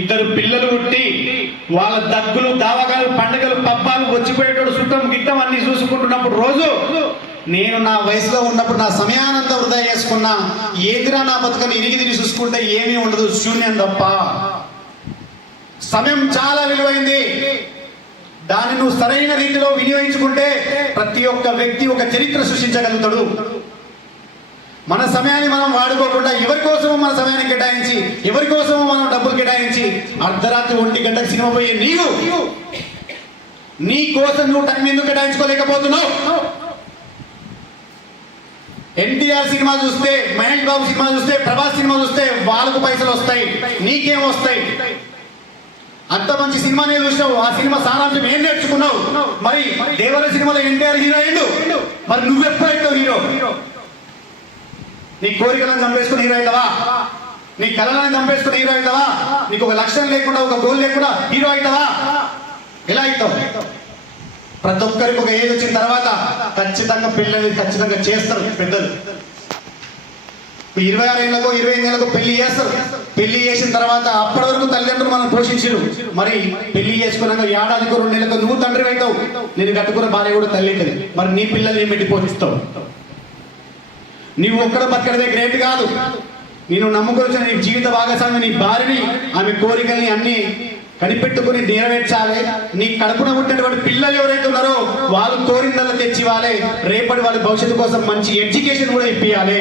ఇద్దరు పిల్లలు పుట్టి వాళ్ళ దగ్గులు దావగాలు పండుగలు పబ్బాలు వచ్చిపోయేటోడు చుట్టం గిట్టం అన్ని చూసుకుంటున్నప్పుడు రోజు నేను నా వయసులో ఉన్నప్పుడు నా సమయానంతా వృధా చేసుకున్నా ఏదిరా నా బతుకని ఇరిగి తిరిగి చూసుకుంటే ఏమీ ఉండదు, శూన్యం తప్ప. సమయం చాలా విలువైంది. దాన్ని నువ్వు సరైన రీతిలో వినియోగించుకుంటే ప్రతి ఒక్క వ్యక్తి ఒక చరిత్ర సృష్టించగలుగుతాడు. మన సమయాన్ని మనం వాడుకోకుండా ఎవరి కోసమో మన సమయాన్ని కేటాయించి ఎవరి కోసమో మనం డబ్బులు కేటాయించి అర్ధరాత్రి 1 గంటకు సినిమా పోయే నీవు నీ కోసం నువ్వు టైం ఎందుకు కేటాయించుకోలేకపోతున్నావు? ఎన్టీఆర్ సినిమా చూస్తే, మహేష్ బాబు సినిమా చూస్తే, ప్రభాస్ సినిమా చూస్తే వాళ్ళకు పైసలు వస్తాయి, నీకేం వస్తాయి? అంత మంచి సినిమానే చూసావు, ఆ సినిమా సారాంశం ఏం నేర్చుకున్నావు? మరి దేవర సినిమాలో ఎన్టీఆర్ హీరో అయ్యిండు, మరి నువ్వెప్పుడైతావు హీరో? నీ కోరికలను చంపేసుకుని హీరో అవుతావా? నీ కళలను చంపేసుకుని హీరో అవుతావా? నీకు ఒక లక్ష్యం లేకుండా ఒక గోల్ లేకుండా హీరో అవుతావా? ఎలా అవుతావు? ప్రతి ఒక్కరికి ఒక ఏజ్ వచ్చిన తర్వాత ఖచ్చితంగా పిల్లలు ఖచ్చితంగా చేస్తారు పెద్దలు. 26 ఏళ్ళకో 25 ఏళ్ళకో పెళ్లి చేస్తారు. పెళ్లి చేసిన తర్వాత అప్పటి వరకు తల్లిదండ్రులు మనం పోషించరు. మరి పెళ్లి చేసుకున్నాక ఏడాదికో 2 నెలలకు నువ్వు తండ్రి అవుతావు, నేను కట్టుకున్న భార్య కూడా తల్లి అవుతుంది. మరి నీ పిల్లల్ని ఏం పెట్టి పోషిస్తావు? నీవు ఒక్కడ బతకడమే గ్రేట్ కాదు. నేను నమ్ముకొచ్చిన నీ జీవిత భాగస్వామి నీ భార్యని, ఆమె కోరికల్ని అన్ని కనిపెట్టుకుని నెరవేర్చాలి. నీ కడుపున పుట్టినటువంటి పిల్లలు ఎవరైతే ఉన్నారో వాళ్ళు కోరిందల్లా తెచ్చివ్వాలి. రేపటి వాళ్ళ భవిష్యత్తు కోసం మంచి ఎడ్యుకేషన్ కూడా ఇప్పియాలి.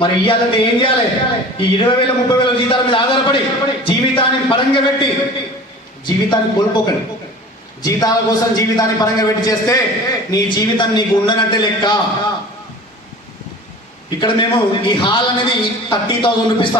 మరి ఇవ్వాలంటే ఏం చేయాలి? ఈ 20,000 30,000 జీతాల మీద ఆధారపడి జీవితాన్ని పరంగా పెట్టి జీవితాన్ని కోల్పోకండి. జీతాల కోసం జీవితాన్ని పరంగా పెట్టి చేస్తే నీ జీవితం నీకు ఉండనట్టే లెక్క. ఇక్కడ మేము ఈ హాల్ అనేది 30,000 రూపీస్